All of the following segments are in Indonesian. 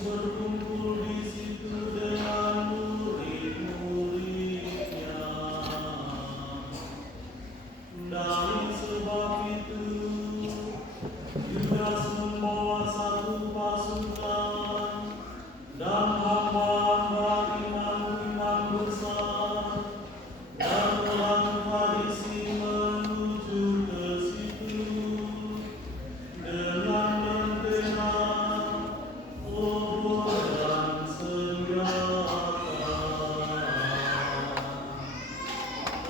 berkumpul di situ dengan murid-muridnya. Dari sebab itu, Yudas membawa satu pasukan dan hamba-hamba imam-imam besar dan orang Farisi menuju ke situ dengan lentera, obor dan senjata.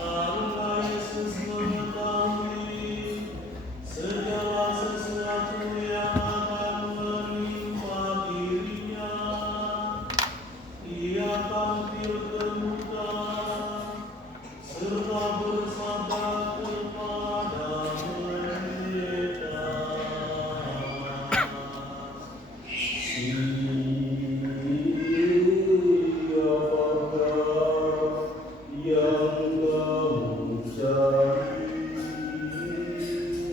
Karena Yesus mengetahui segala sesuatu yang akan menimpa dirinya, ia tampil terbuka serta bersabda kepada mereka, "Siapakah yang kamu cari?"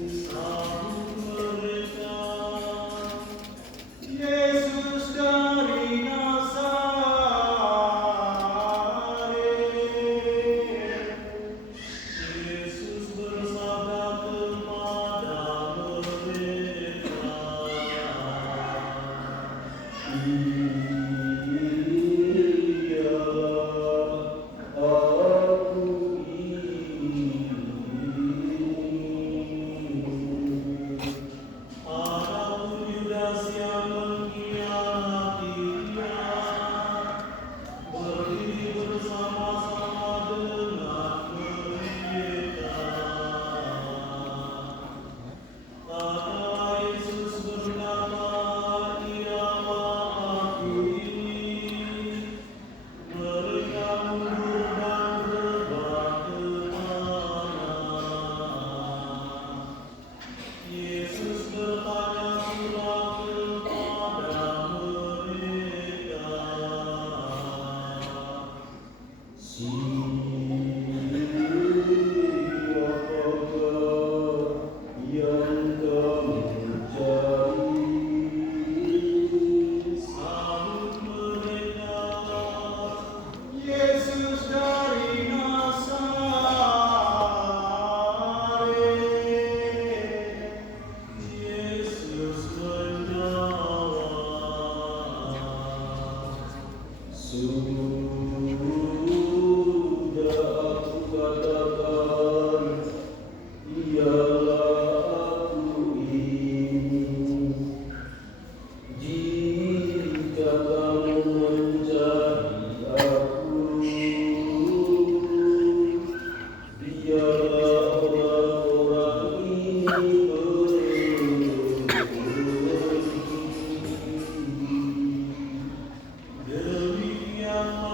Sahut mereka, "Yesus dari Nazaret." Yesus bersabda kepada mereka, "Ialah Aku ini." Adapun Yudas yang mengkhianati Dia berdiri bersama-sama dengan mereka. Tatkala Yesus berkata, "Ialah Aku ini," mereka mundur dan berbalik ke tanah. Yesus bertanya pula kepada mereka, "Siapakah yang kamu cari?" Sahut mereka, "Yesus dari Nazaret." Yesus menjawab, "Sudah Aku katakan, ialah Aku ini. Jika kamu mencari Aku, biarlah orang-orang ini pergi." Demikianlah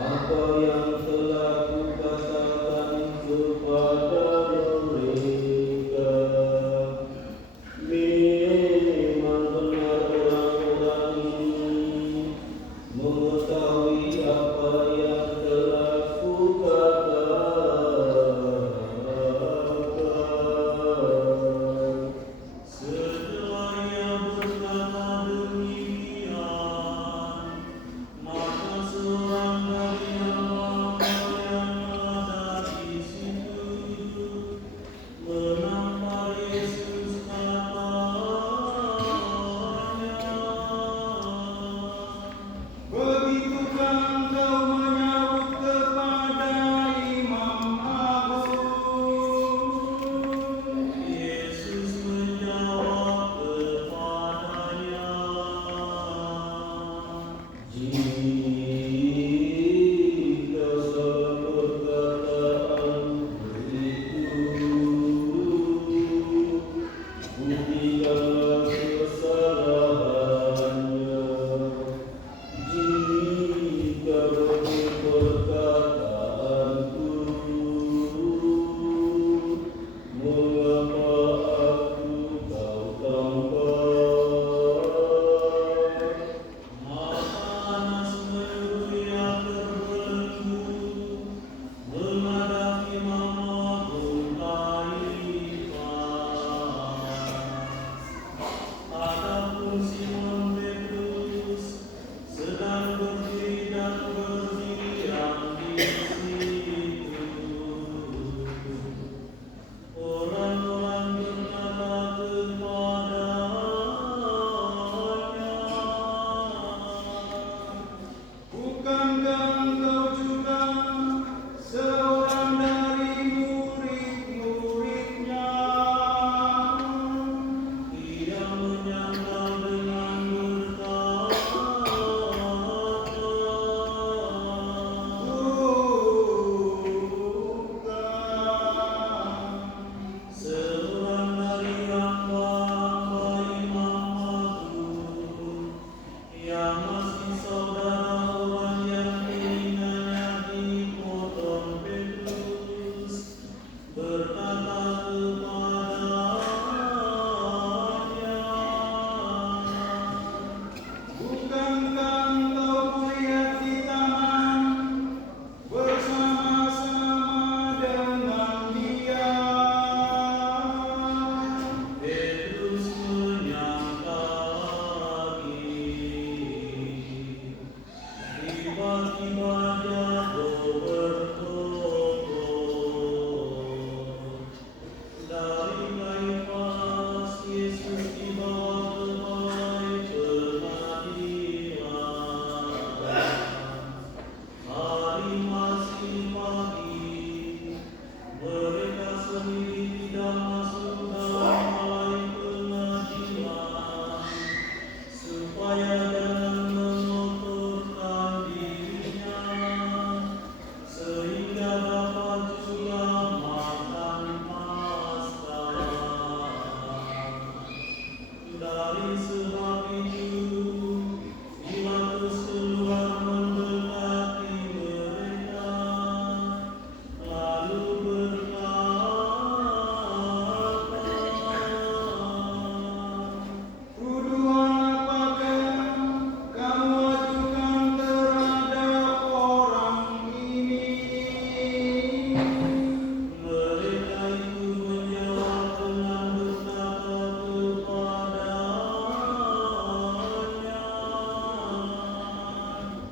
apa yang telah kukatakan kepada Mereka itu menjawab dengan berkata kepadanya,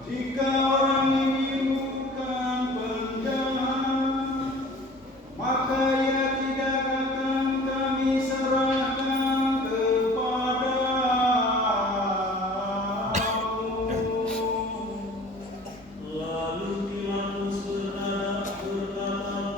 Jika orang ini bukan penjahat, maka ia tidak akan kami serahkan kepadamu. Lalu Pilatus berkata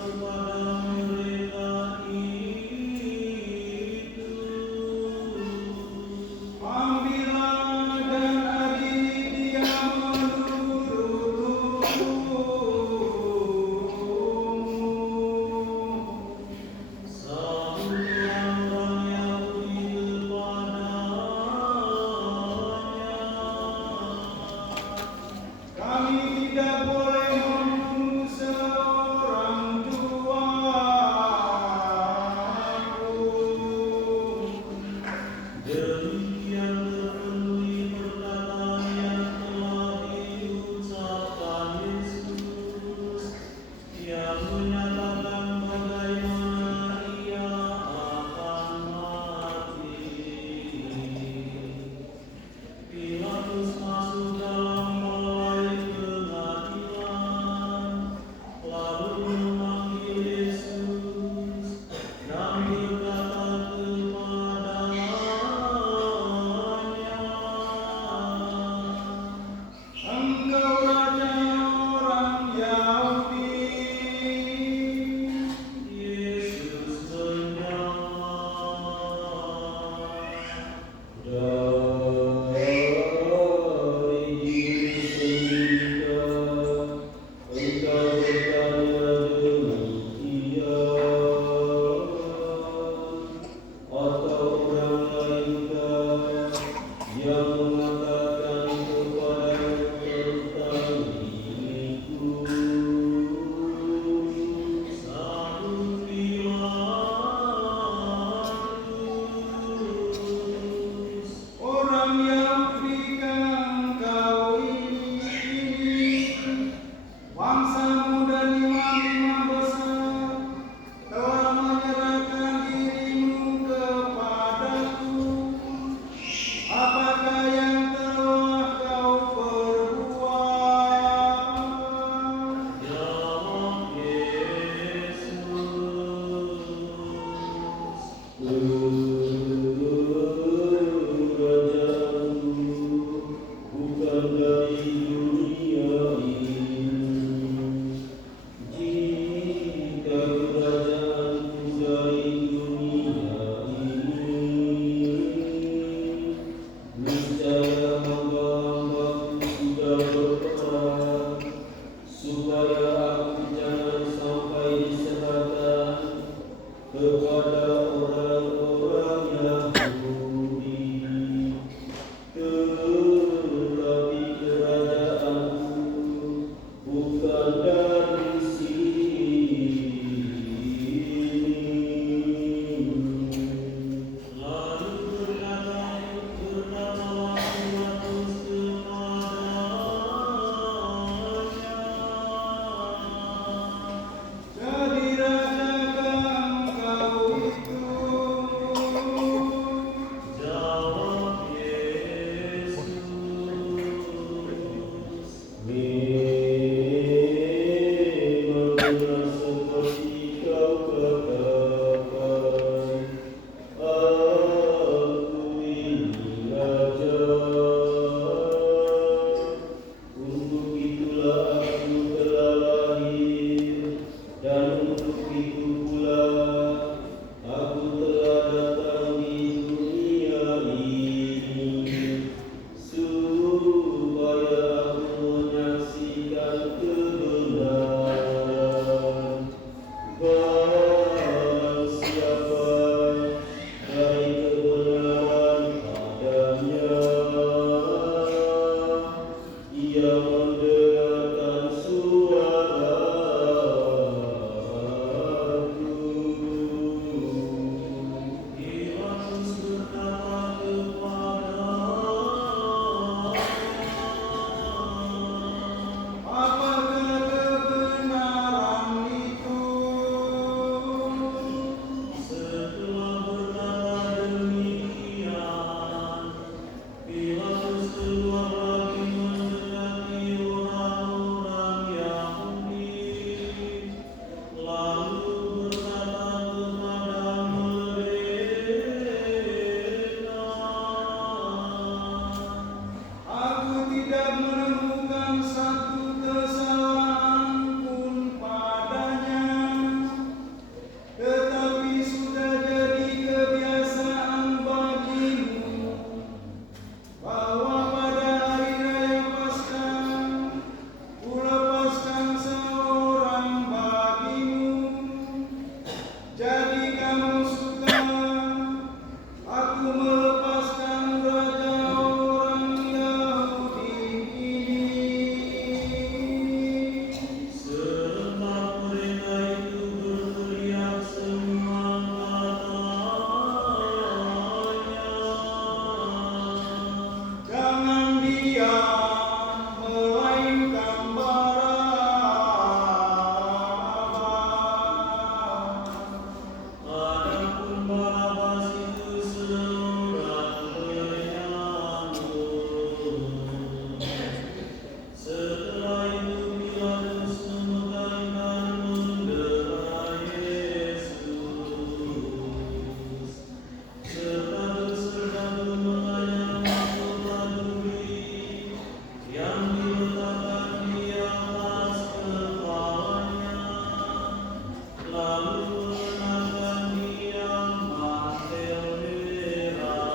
lalu mengenakan dia mantel merah.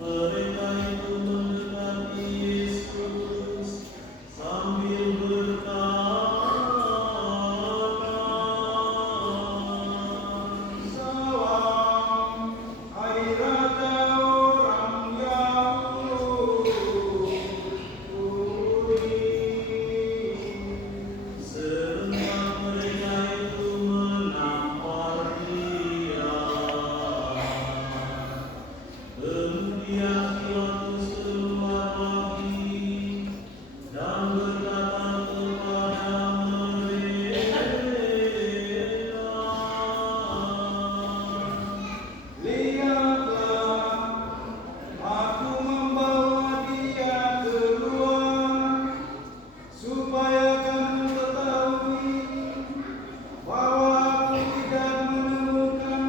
Mereka itu mendekati Yesus sambil berkata, Salam, hai Raja orang Yahudi. serentak mereka itu menampar dia. Kemudian Pilatus keluar lagi dan berkata kepada mereka, Lihatlah, aku membawa dia keluar, supaya kamu ketahui bahwa aku tidak menemukan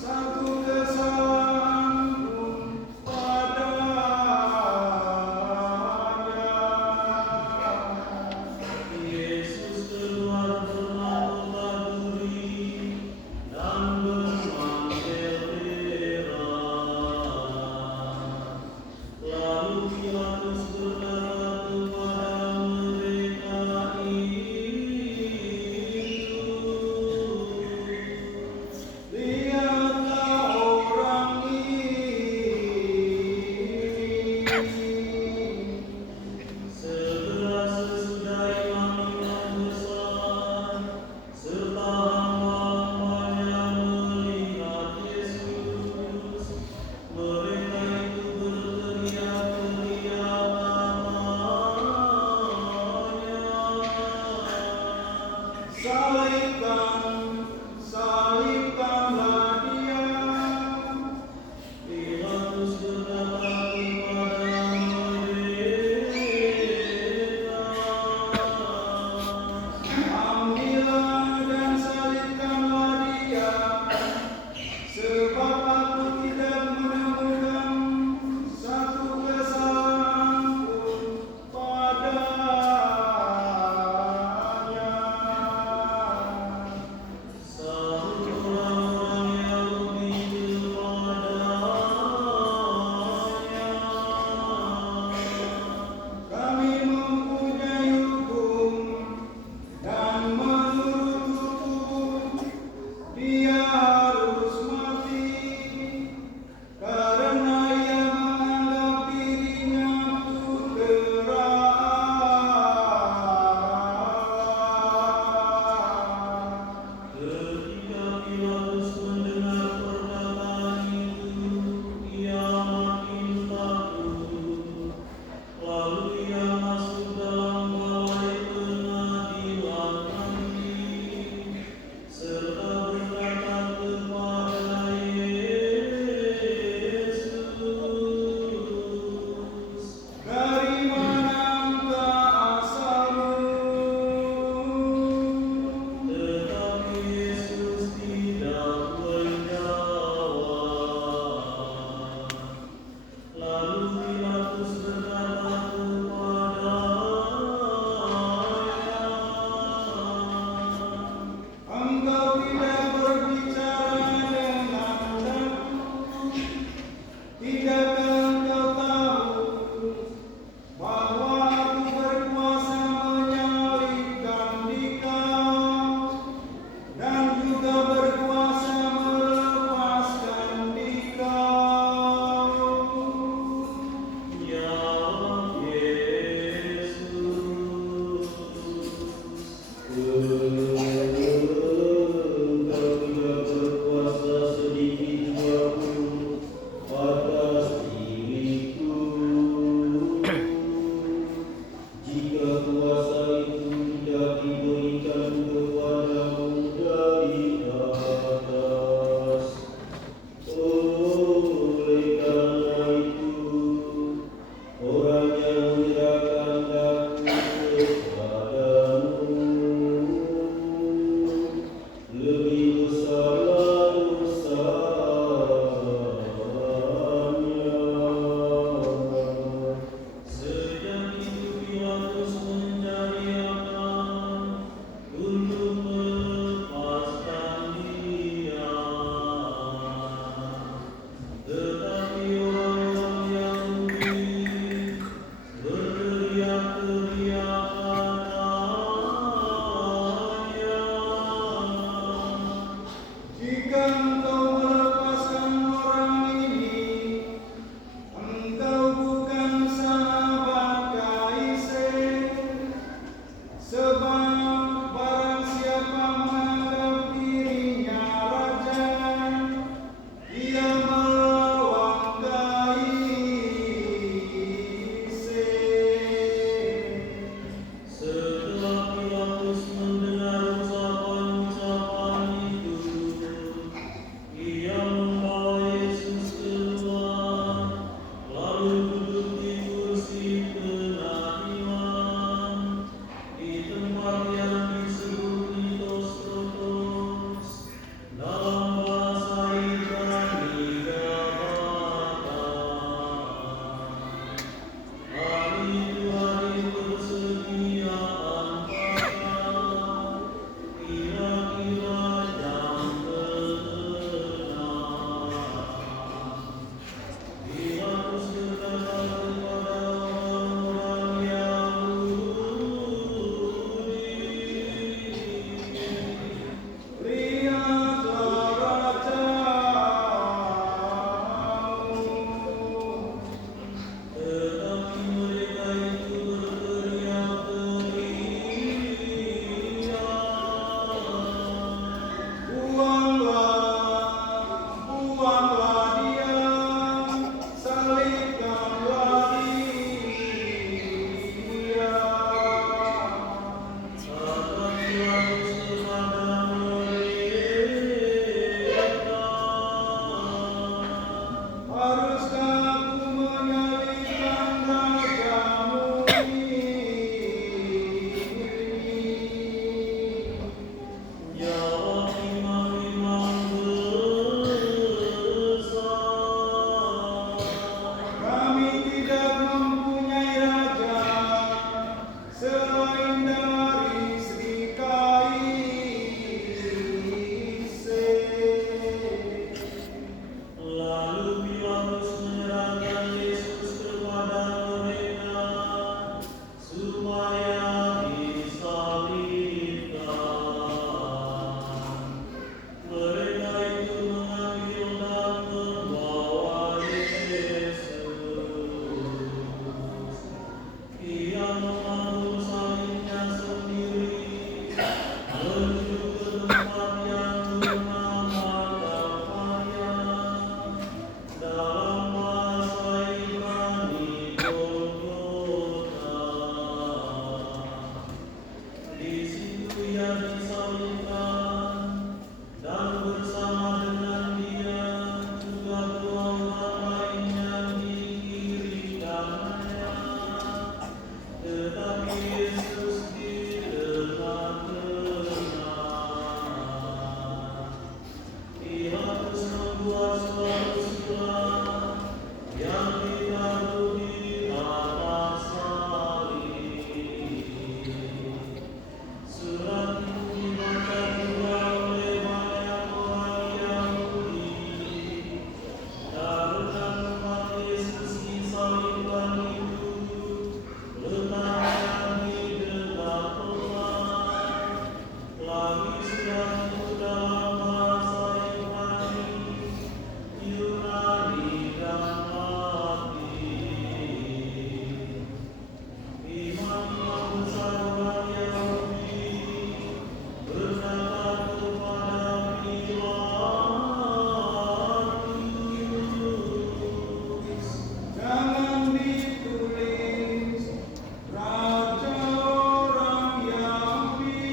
satu kesalahan pun padanya. Yesus keluar bermata duri dan bermantel merah. Lalu Pilatus berkata kepada mereka itu, Lihatlah orang ini. segera sesudah imam-imam besar serta hamba-hambanya melihat Yesus, mereka itu berteriak-teriak katanya, Salibkanlah dia. Pilatus berkata kepada mereka, Ambillah dan salibkanlah dia, sebab aku tidak menemukan satu kesalahan pun padanya. sahut orang-orang Yahudi kepadanya, Kami mempunyai hukum, dan menurut hukum dia harus mati, karena ia menganggap dirinya putra Allah. ketika Pilatus mendengar perkataan itu, ia makin takut. Lalu ia masuk dalam balai pengadilan negeri, serta berkata kepada Yesus, Dari mana engkau asalmu? tetapi Yesus tidak menjawab. Lalu Pilatus berkata kepadanya, Engkau tidak berbicara denganku. Tidakkah engkau tahu bahwa aku berkuasa menyalibkan dikau dan juga berkuasa melepaskan dikau? jawab Yesus, Engkau tidak berkuasa sedikit pun atas diriku. Jika kuasa itu tidak diberikan kepadamu dari atas. Oleh karena itu, orang yang menyerahkan aku kepadamu Jangan ditulis Raja orang Yahudi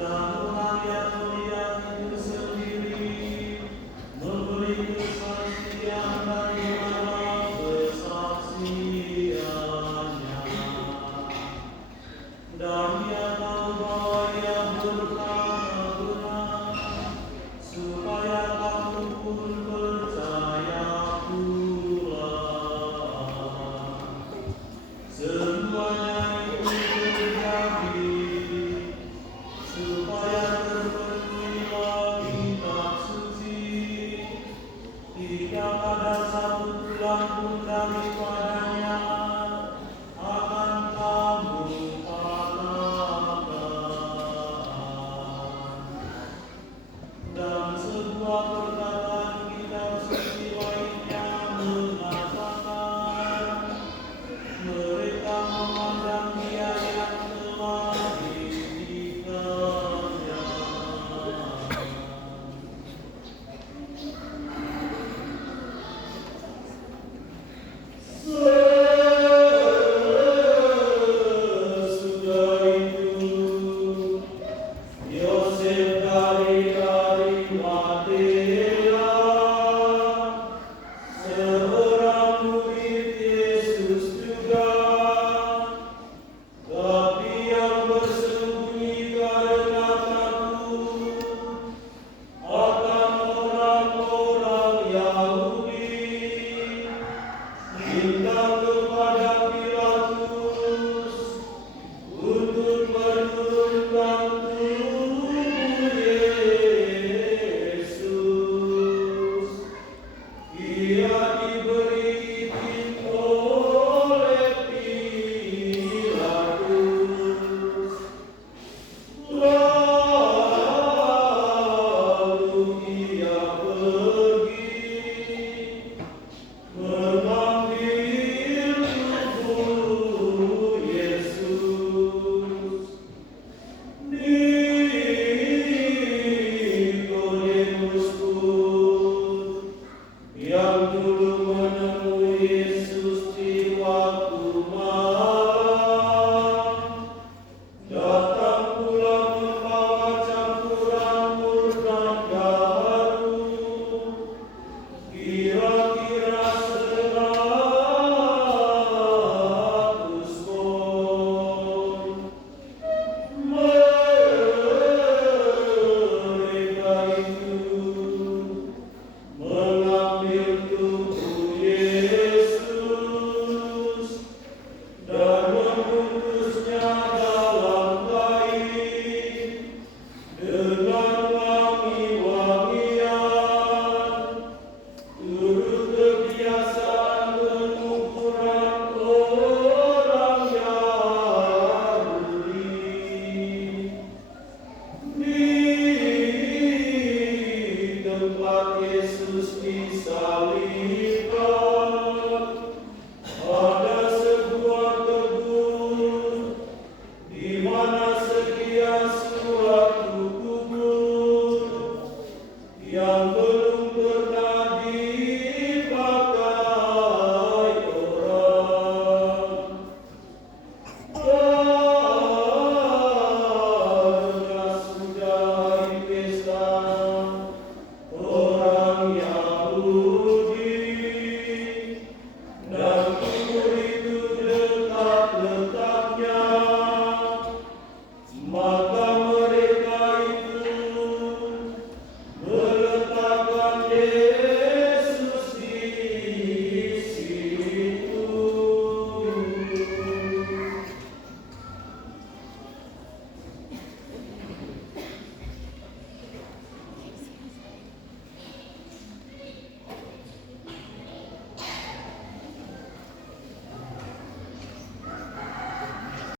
dan orang yang melihat itu sendiri memberi kesaksian bagaimana kesaksiannya. Dan ia tahu bahwa ia berkata benar, supaya kamu pun percaya pula. Semuanya itu terjadi supaya terpenuhilah kitab suci. Tidak ada satu tulang pun daripadanya akan kamu patahkan. Dan sebuah perkataan kitab suci lainnya mengatakan, mereka memandang Dia yang telah dititipkannya. Sesudah itu, Yosef dari Arimatea, seorang murid Yesus juga, tapi yang bersembunyi karena takut akan orang-orang Yahudi, minta kepada Pilatus untuk menurunkan tubuh Yesus. Ia diberi izin oleh Pilatus. Lalu ia pergi mengambil tubuh Yesus. Nikodemus pun, yang dulu menemui Yesus di waktu malam, datang pula membawa campuran murka garam, kira-kira 100 pon. Mereka itu mengambil tubuh Yesus dan membungkusnya dalam kain dengan wangi-wangian, turut kebiasaan pengukuran orang Yahudi. Di tempat Yesus disalibkan, ada sebuah kebun di mana sedia suatu kubur yang belum pernah dipakai orang. Karena sudah hari pesta orang Yahudi, dan kubur itu dekat-dekatnya, maka